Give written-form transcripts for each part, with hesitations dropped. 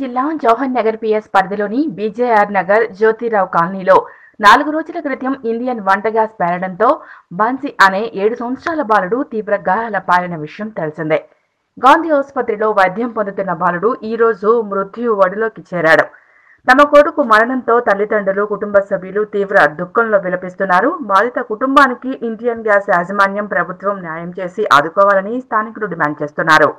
జిల్లా జవహర్ నగర్ పిఎస్ పరిధిలోని బీజేఆర్ నగర్ జ్యోతిరావు కాలనీలో 4 రోజుల క్రితం ఇండియన్ వంట గ్యాస్ పేలడంతో బన్సీ అనే 7 సంవత్సరాల బాలుడు తీవ్ర గాయాల పాలైన విషయం తెలిసిందే. గాంధీ ఆసుపత్రిలో వైద్యం పొందుతున్న బాలుడు ఈ రోజు మృత్యు ఒడిలోకి చేరాడు. తమ కొడుకు మరణంతో తల్లిదండ్రులు, కుటుంబ సభ్యులు తీవ్ర దుఃఖంలో విలపిస్తున్నారు. బాధిత కుటుంబానికి ఇండియన్ గ్యాస్ యాజమాన్యం, ప్రభుత్వం న్యాయం చేసి ఆదుకోవాలని స్థానికులు డిమాండ్ చేస్తున్నారు.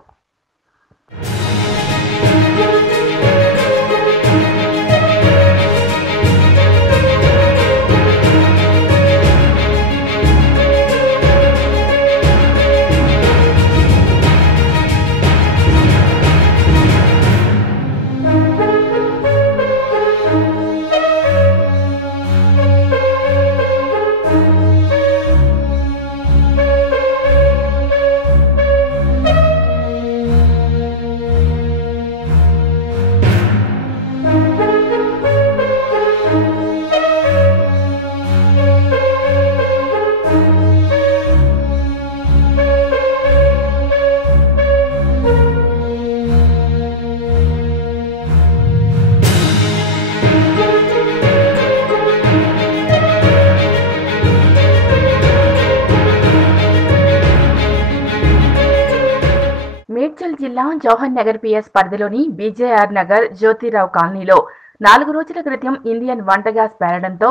మేడ్చల్ జిల్లా జవహర్ నగర్ పిఎస్ పరిధిలోని బీజేఆర్ నగర్ జ్యోతిరావు కాలనీలో 4 రోజుల క్రితం ఇండియన్ వంట గ్యాస్ పేలడంతో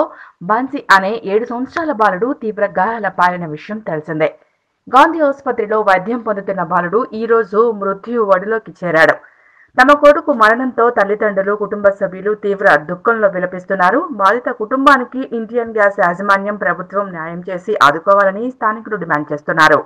బన్సీ అనే 7 సంవత్సరాల బాలుడు తీవ్ర గాయాల పాలైన విషయం తెలిసిందే. గాంధీ ఆసుపత్రిలో వైద్యం పొందుతున్న బాలుడు ఈ రోజు మృత్యు ఒడిలోకి చేరాడు. తమ కొడుకు మరణంతో తల్లిదండ్రులు, కుటుంబ సభ్యులు తీవ్ర దుఃఖంలో విలపిస్తున్నారు. బాధిత కుటుంబానికి ఇండియన్ గ్యాస్ యాజమాన్యం, ప్రభుత్వం న్యాయం చేసి ఆదుకోవాలని స్థానికులు డిమాండ్ చేస్తున్నారు.